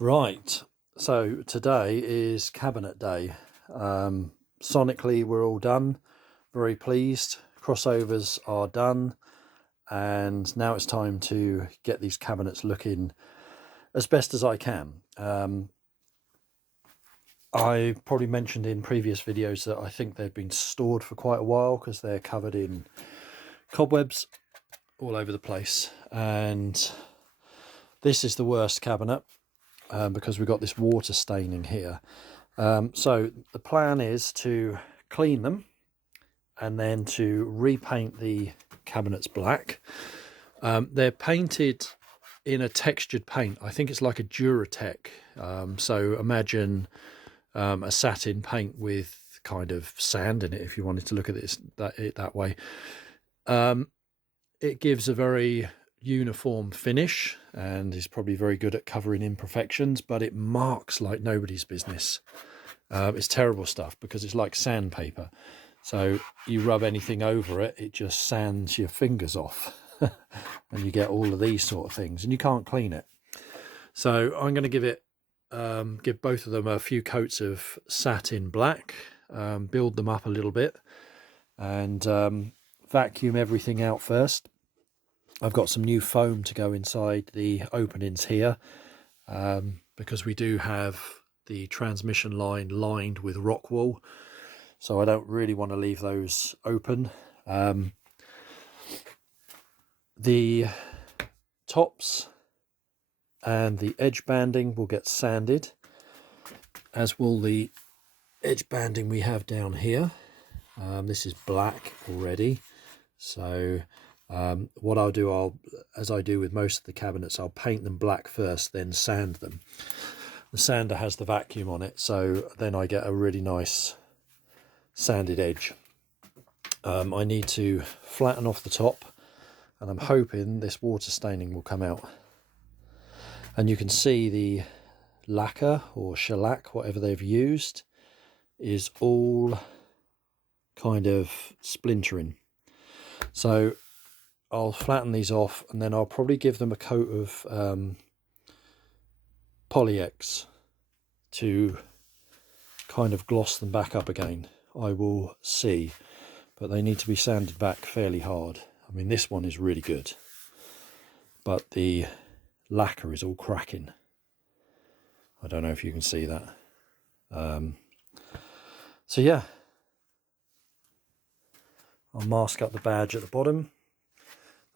Right, so today is cabinet day. Sonically, we're all done. Very pleased. Crossovers are done, and now it's time to get these cabinets looking as best as I can. I probably mentioned in previous videos that I think they've been stored for quite a while because they're covered in cobwebs all over the place, and this is the worst cabinet. Because we've got this water staining here. So the plan is to clean them and then to repaint the cabinets black. They're painted in a textured paint. I think it's like a Duratec. So imagine a satin paint with kind of sand in it, if you wanted to look at it that way. It gives a very uniform finish and is probably very good at covering imperfections, but it marks like nobody's business. It's terrible stuff because it's like sandpaper. So you rub anything over it, it just sands your fingers off and you get all of these sort of things and you can't clean it. So I'm going to give both of them a few coats of satin black, build them up a little bit and vacuum everything out first. I've got some new foam to go inside the openings here because we do have the transmission line lined with rock wool, so I don't really want to leave those open. The tops and the edge banding will get sanded, as will the edge banding we have down here. This is black already, so what I'll do, as I do with most of the cabinets, I'll paint them black first, then sand them. The sander has the vacuum on it, so then I get a really nice sanded edge. I need to flatten off the top, and I'm hoping this water staining will come out. And you can see the lacquer or shellac, whatever they've used, is all kind of splintering. So I'll flatten these off and then I'll probably give them a coat of Poly-X to kind of gloss them back up again. I will see, but they need to be sanded back fairly hard. I mean, this one is really good, but the lacquer is all cracking. I don't know if you can see that. So yeah, I'll mask up the badge at the bottom.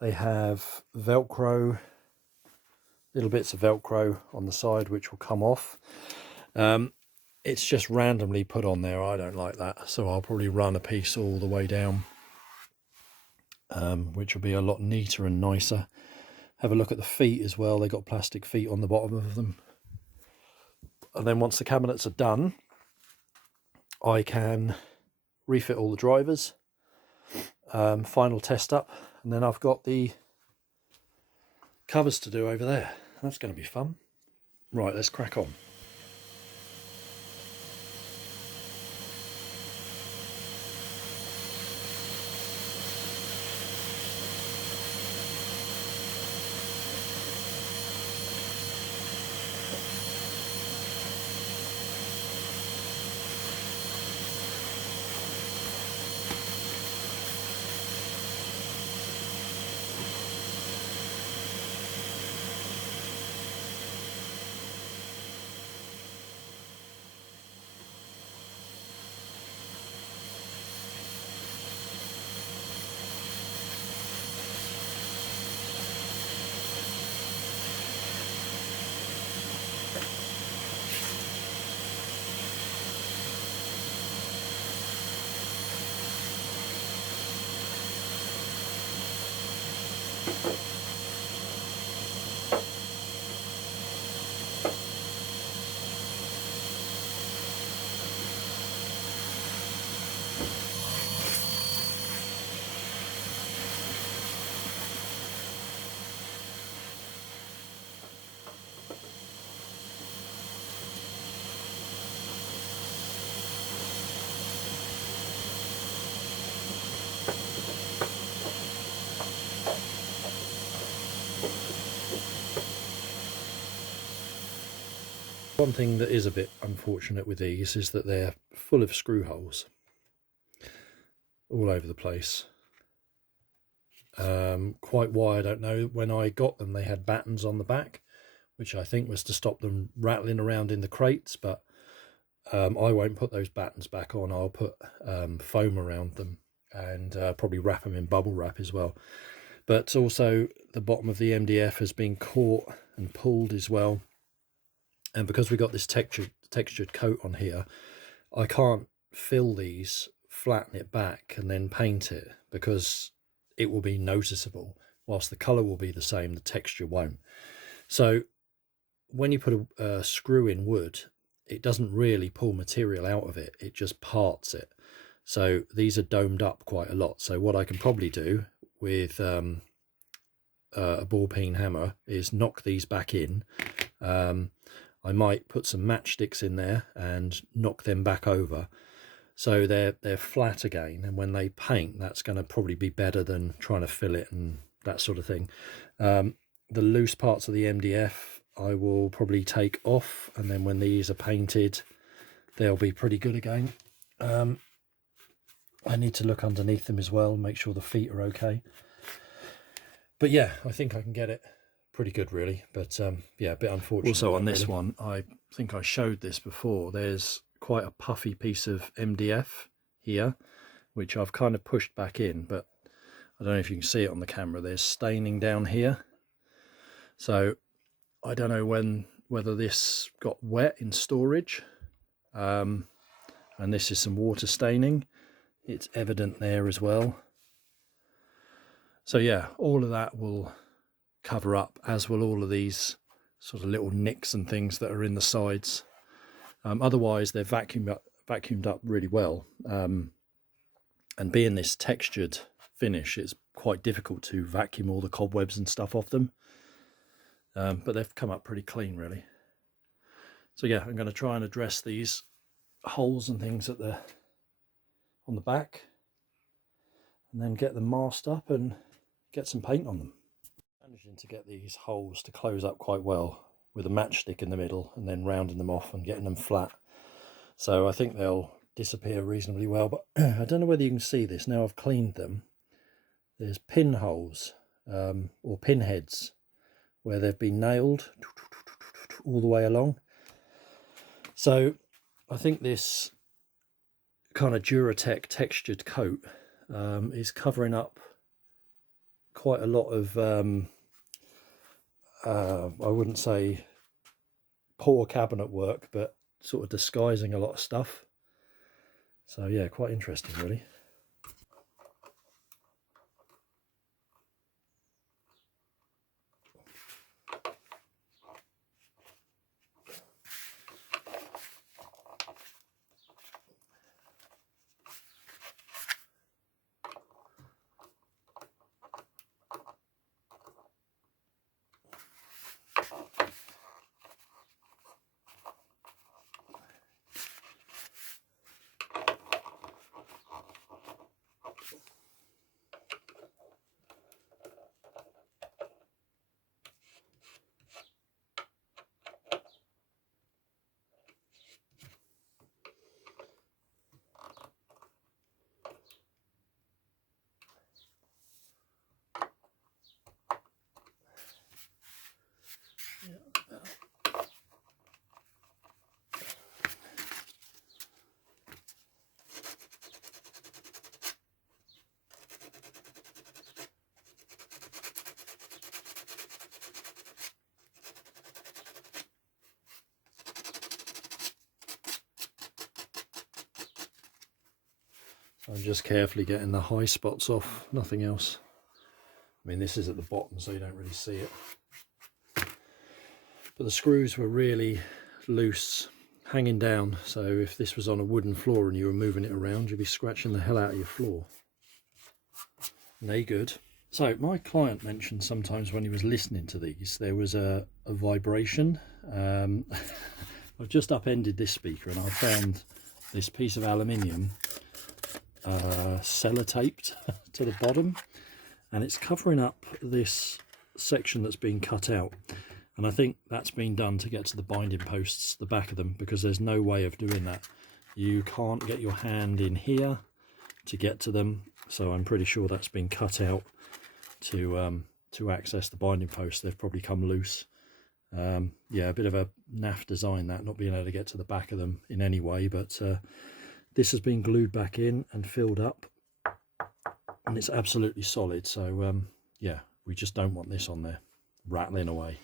They have Velcro, little bits of Velcro on the side which will come off. It's just randomly put on there. I don't like that, so I'll probably run a piece all the way down, which will be a lot neater and nicer. Have a look at the feet as well. They've got plastic feet on the bottom of them. And then once the cabinets are done, I can refit all the drivers, final test up, and then I've got the covers to do over there. That's going to be fun. Right, let's crack on. One thing that is a bit unfortunate with these is that they're full of screw holes all over the place. Quite why, I don't know. When I got them, they had battens on the back, which I think was to stop them rattling around in the crates, but I won't put those battens back on. I'll put foam around them and probably wrap them in bubble wrap as well. But also the bottom of the MDF has been caught and pulled as well, and because we got this textured coat on here, I can't fill these, flatten it back and then paint it, because it will be noticeable. Whilst the colour will be the same, the texture won't. So when you put a screw in wood, it doesn't really pull material out of it, it just parts it. So these are domed up quite a lot. So what I can probably do with a ball peen hammer is knock these back in. I might put some matchsticks in there and knock them back over, so they're flat again, and when they paint, that's going to probably be better than trying to fill it and that sort of thing. The loose parts of the MDF I will probably take off, and then when these are painted, they'll be pretty good again. I need to look underneath them as well and make sure the feet are okay. But yeah, I think I can get it pretty good really, but yeah, a bit unfortunate. Also on this one, I think I showed this before, there's quite a puffy piece of MDF here, which I've kind of pushed back in, but I don't know if you can see it on the camera, there's staining down here. So I don't know whether this got wet in storage, and this is some water staining. It's evident there as well. So yeah, all of that will cover up, as will all of these sort of little nicks and things that are in the sides. Otherwise they're vacuumed up really well, and being this textured finish, it's quite difficult to vacuum all the cobwebs and stuff off them, but they've come up pretty clean really. So yeah, I'm going to try and address these holes and things on the back, and then get them masked up and get some paint on them. Managing to get these holes to close up quite well with a matchstick in the middle, and then rounding them off and getting them flat. So I think they'll disappear reasonably well, but I don't know whether you can see this. Now I've cleaned them, there's pinholes or pinheads where they've been nailed all the way along. So I think this kind of Duratec textured coat is covering up quite a lot of I wouldn't say poor cabinet work, but sort of disguising a lot of stuff. So yeah, quite interesting really. I'm just carefully getting the high spots off, nothing else. I mean, this is at the bottom, so you don't really see it. But the screws were really loose, hanging down, so if this was on a wooden floor and you were moving it around, you'd be scratching the hell out of your floor. No good. So my client mentioned sometimes when he was listening to these, there was a vibration. I've just upended this speaker and I found this piece of aluminium sellotaped to the bottom, and it's covering up this section that's been cut out. And I think that's been done to get to the binding posts, the back of them, because there's no way of doing that. You can't get your hand in here to get to them, so I'm pretty sure that's been cut out to access the binding posts. They've probably come loose. Yeah, a bit of a naff design, that, not being able to get to the back of them in any way, but this has been glued back in and filled up, and it's absolutely solid. So yeah, we just don't want this on there rattling away.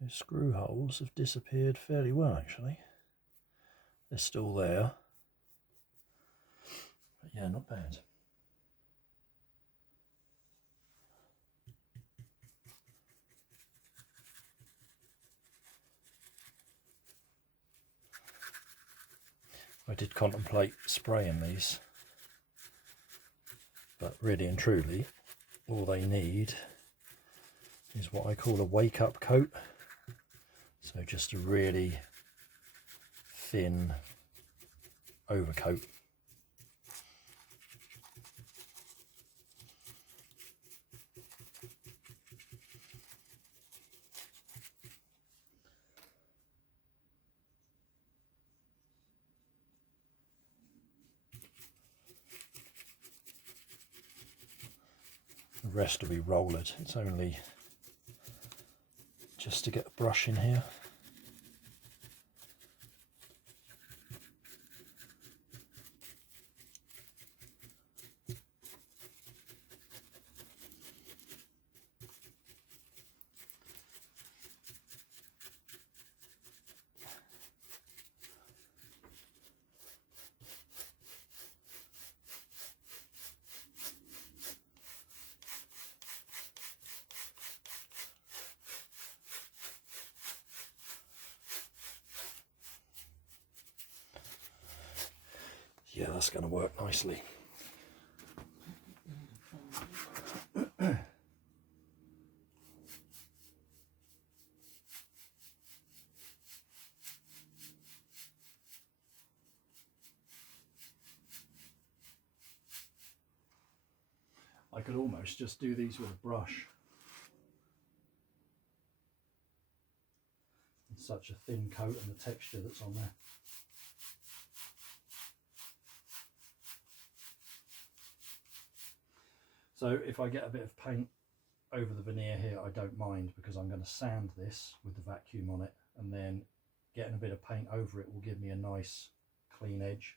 The screw holes have disappeared fairly well, actually. They're still there, but yeah, not bad. I did contemplate spraying these, but really and truly all they need is what I call a wake-up coat. So just a really thin overcoat. The rest will be rollered. It's only just to get a brush in here. Yeah, that's going to work nicely. I could almost just do these with a brush. It's such a thin coat and the texture that's on there. So if I get a bit of paint over the veneer here, I don't mind, because I'm going to sand this with the vacuum on it, and then getting a bit of paint over it will give me a nice clean edge.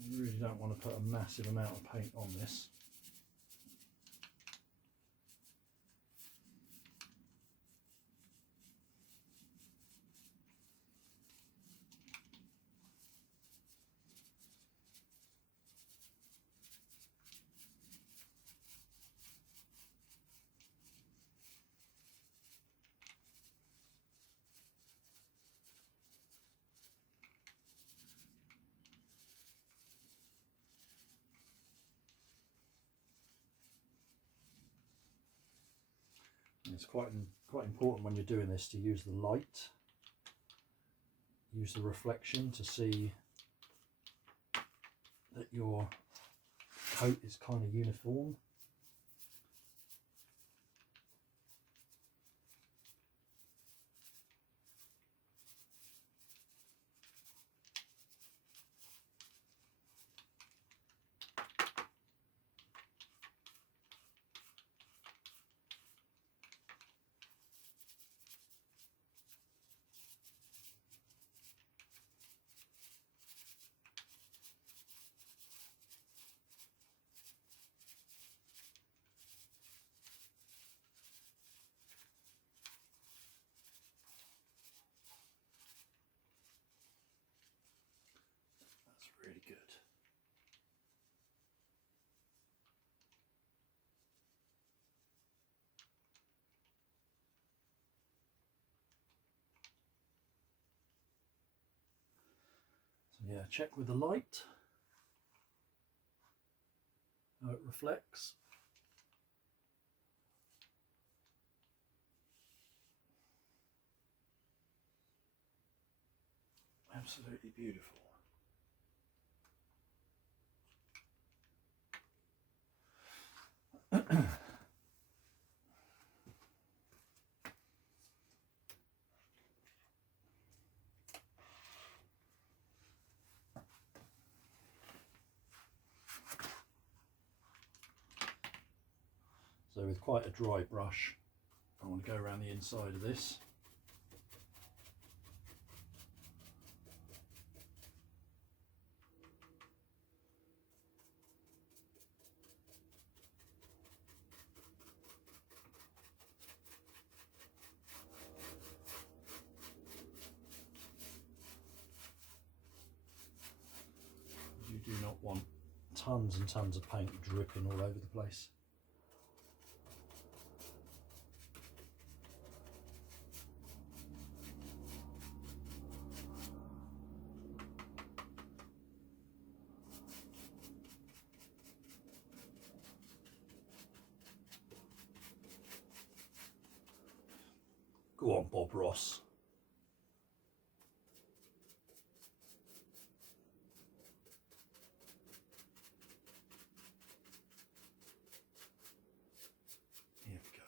I really don't want to put a massive amount of paint on this. it's quite important when you're doing this to use the light, use the reflection to see that your coat is kind of uniform. That's really good. So yeah, check with the light how it reflects. Absolutely beautiful. So with quite a dry brush, I want to go around the inside of this. You do not want tons and tons of paint dripping all over the place. Go on, Bob Ross. Here we go.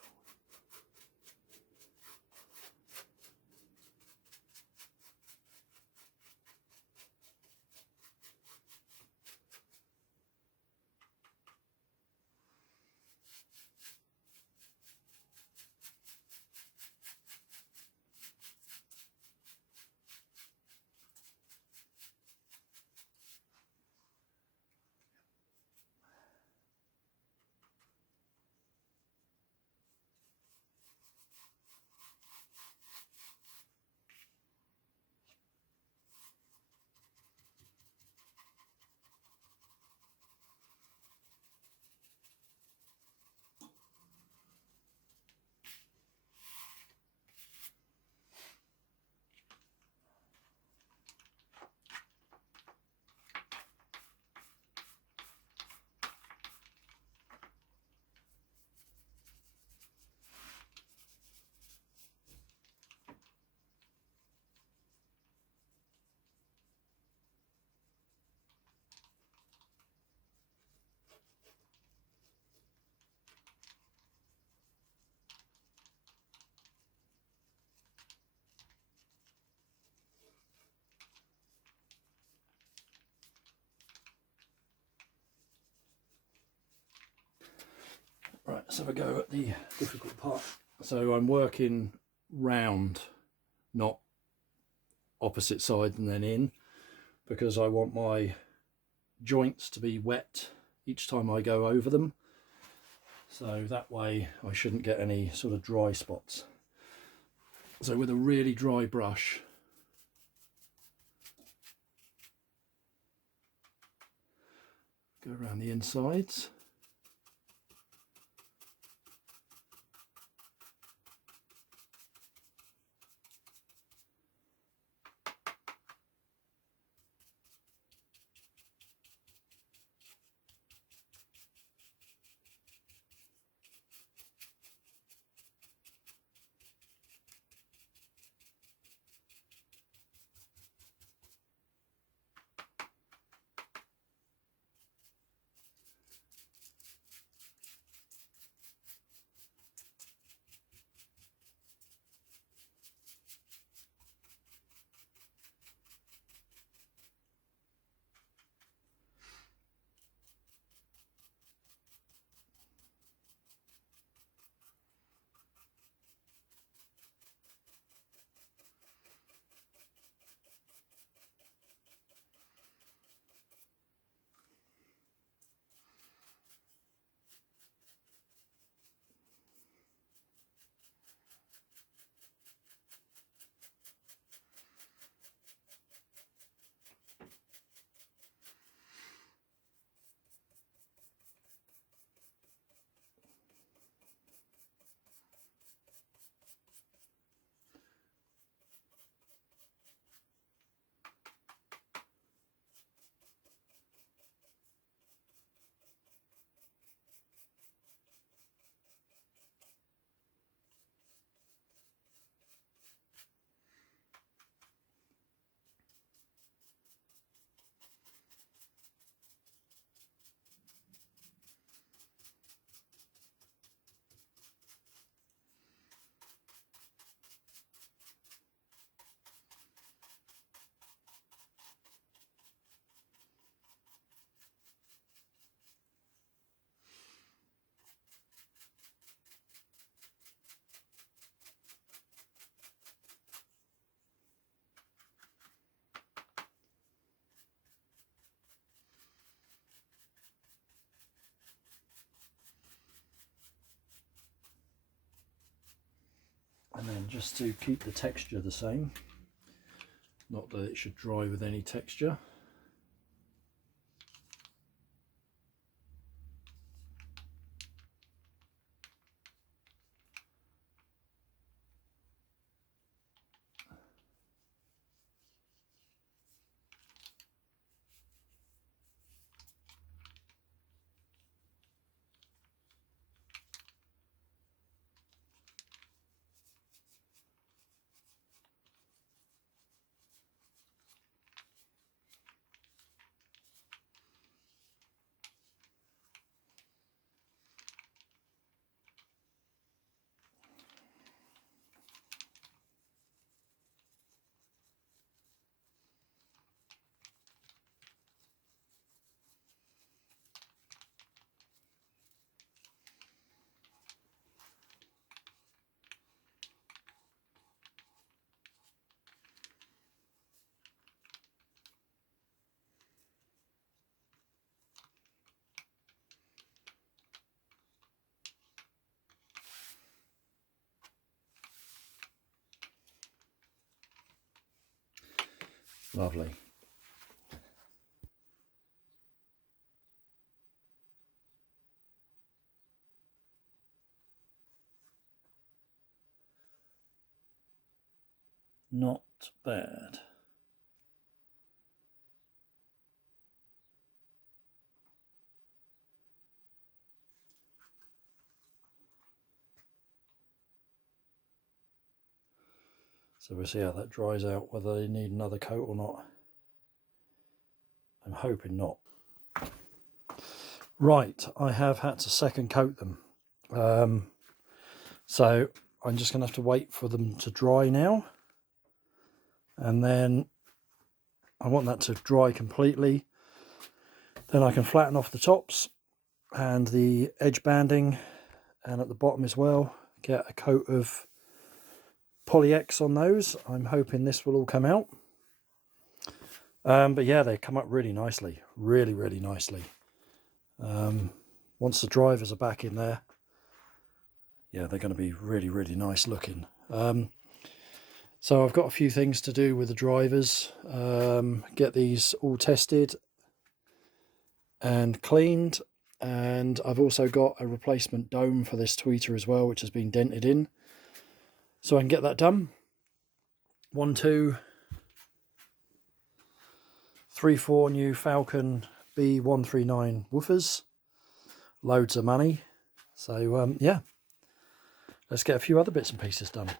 Right, let's have a go at the difficult part. So I'm working round, not opposite side and then in, because I want my joints to be wet each time I go over them. So that way I shouldn't get any sort of dry spots. So with a really dry brush, go around the insides. And then just to keep the texture the same, not that it should dry with any texture. Lovely. Not bad. So we'll see how that dries out, whether they need another coat or not. I'm hoping not. Right, I have had to second coat them. So I'm just going to have to wait for them to dry now. And then I want that to dry completely. Then I can flatten off the tops and the edge banding, and at the bottom as well, get a coat of Poly-X on those. I'm hoping this will all come out. But yeah, they come up really nicely, really nicely. Once the drivers are back in there, yeah, they're going to be really nice looking. So I've got a few things to do with the drivers. Get these all tested and cleaned, and I've also got a replacement dome for this tweeter as well, which has been dented in, so I can get that done. 1, 2, 3, 4 new Falcon B139 woofers, loads of money. So yeah, let's get a few other bits and pieces done.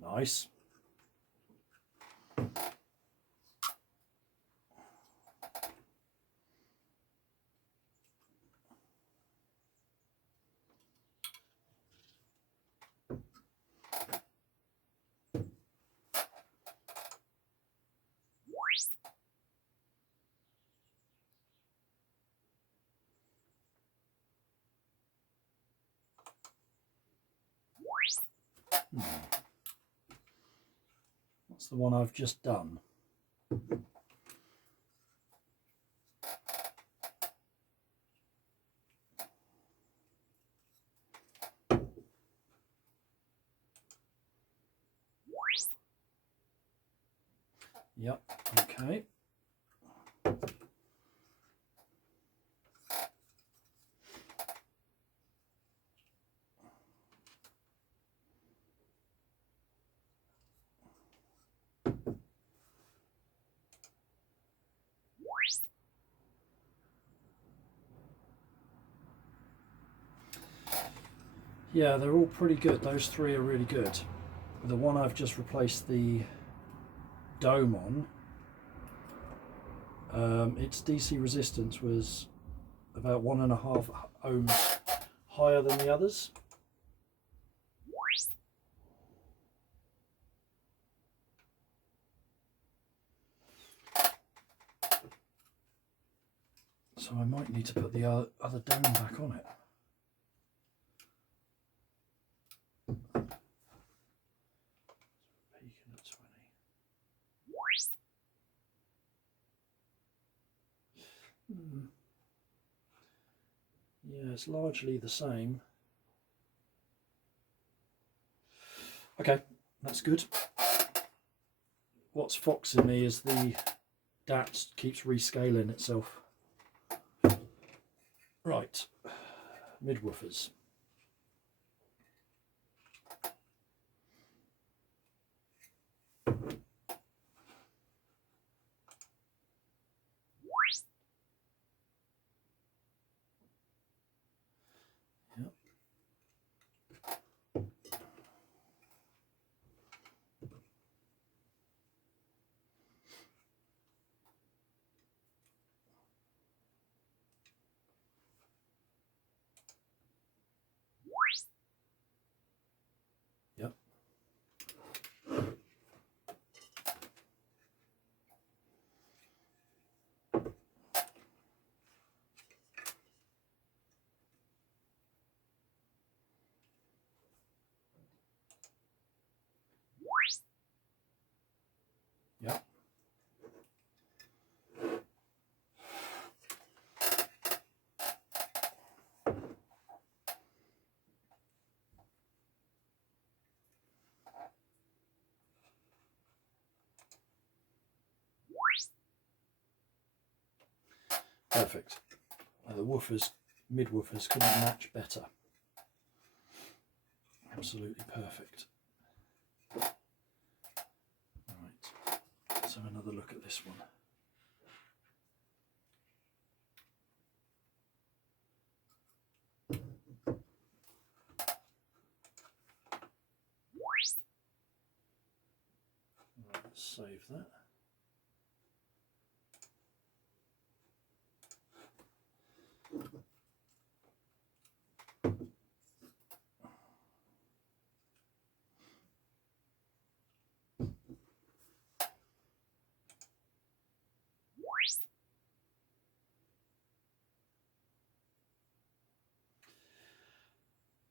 Nice. That's the one I've just done. Yep, okay. Yeah, they're all pretty good. Those three are really good. The one I've just replaced the dome on, its DC resistance was about 1.5 ohms higher than the others. So I might need to put the other dome back on it. Peaking at 20. Yeah, it's largely the same. Okay, that's good. What's foxing me is the DAT keeps rescaling itself. Right, mid-woofers. Yep. Yep. Yep. Perfect. The woofers, mid-woofers couldn't match better. Absolutely perfect. Right, let's have another look at this one. Right, let's save that.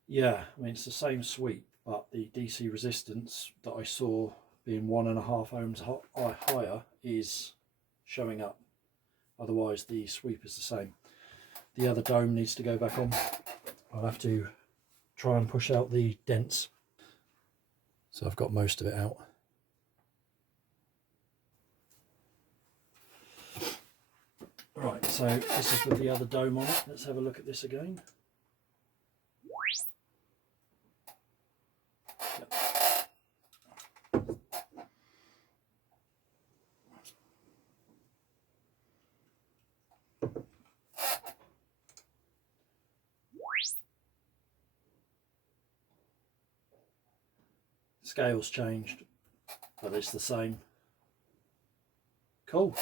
Yeah, I mean it's the same sweep, but the DC resistance that I saw being 1.5 ohms higher is showing up. Otherwise the sweep is the same. The other dome needs to go back on. I'll have to try and push out the dents. So I've got most of it out. Right, so this is with the other dome on it. Let's have a look at this again. Yep. Scale's changed, but it's the same. Cool.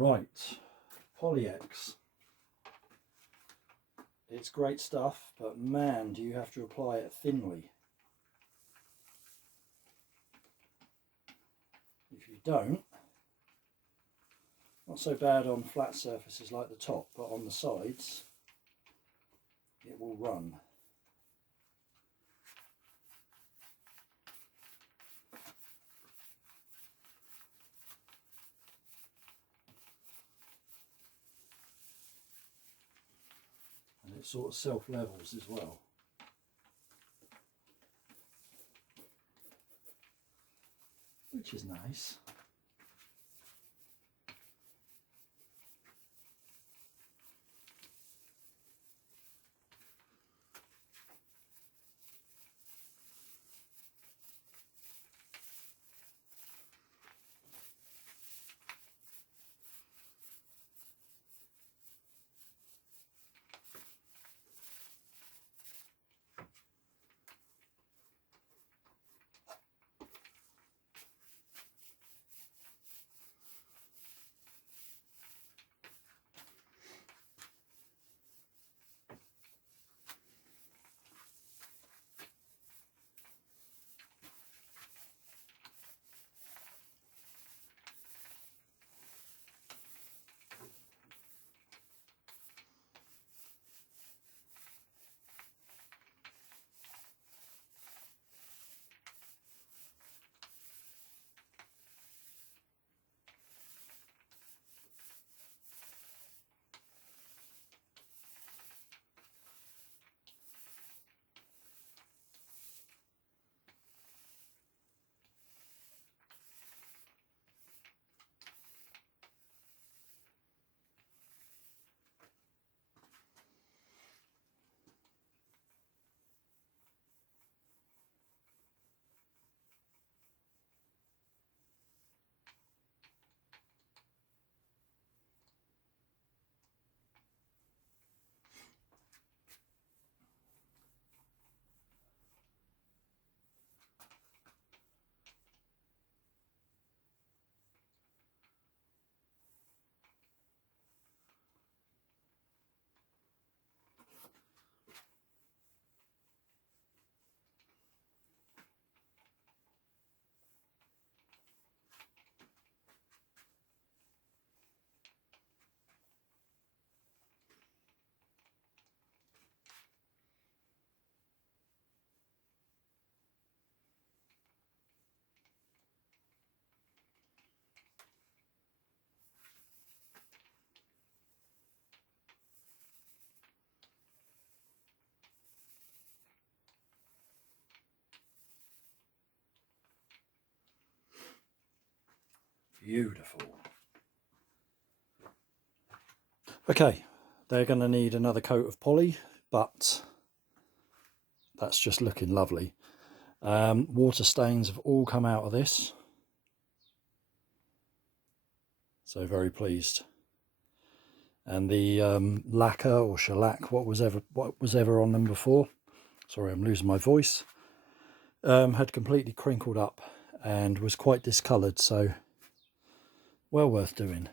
Right, Poly-X. It's great stuff, but man, do you have to apply it thinly. If you don't, not so bad on flat surfaces like the top, but on the sides, it will run. And it sort of self-levels as well. Which is nice. Beautiful. Okay, they're going to need another coat of poly, but that's just looking lovely. Water stains have all come out of this, so very pleased. And the lacquer or shellac, what was ever on them before, sorry I'm losing my voice, had completely crinkled up and was quite discoloured, so well worth doing.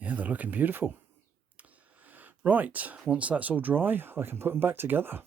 Yeah, they're looking beautiful. Right, once that's all dry, I can put them back together.